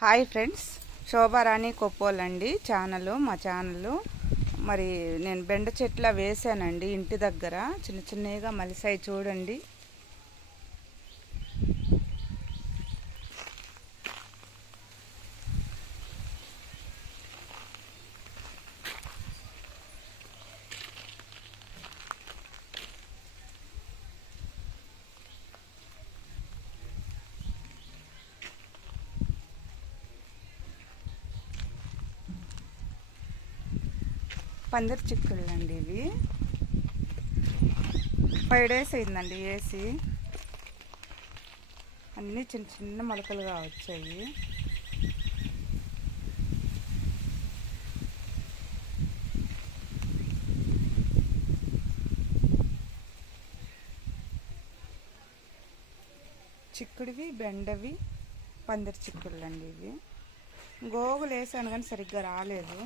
Hi friends, Shobharani Koppol అండి channel. మా channel మరి నేను బెండ చెట్ల వేసానండి ఇంటి దగ్గర. చిన్న చిన్నగా మలిసాయి చూడండి. పందిరి చిక్కుళ్ళు అండి ఇవి. 5 days అయిందండి వేసి. అన్నీ చిన్న చిన్న మొలకలుగా వచ్చాయి. చిక్కుడివి, బెండవి, పందిరి చిక్కుళ్ళు అండి ఇవి. గోగులు వేసాను కానీ సరిగ్గా రాలేదు.